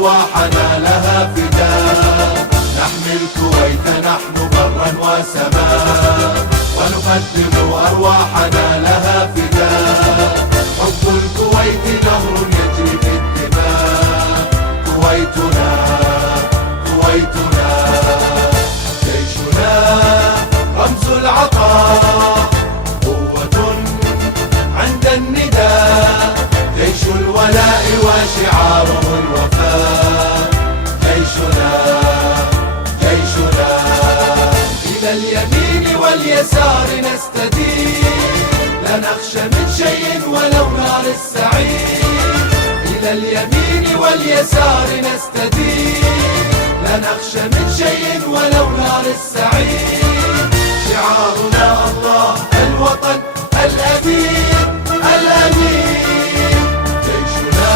أرواحنا لها فداء. نحمي الكويت نحن برا وسماء، ونقدم أرواحنا لها فداء. حب الكويت نهر يجري في الدماء. كويتنا كويتنا جيشنا رمز العطاء، قوة عند النداء. جيش الولاء وشعاره الوفاء. جيشنا جيشنا إلى اليمين واليسار نستدين، لا نخشى من شيء ولو نار السعير. إلى اليمين واليسار نستدين، لا نخشى من شيء ولو نار السعير. شعارنا الله الوطن الأمين الأمين. جيشنا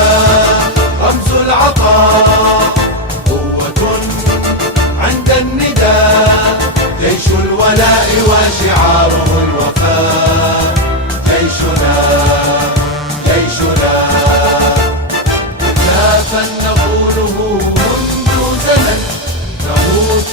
رمز العطاء، قوة عند النداء. جيش الولاء وشعاره الوفاء. جيشنا جيشنا هتافا نقوله منذ زمن، نموت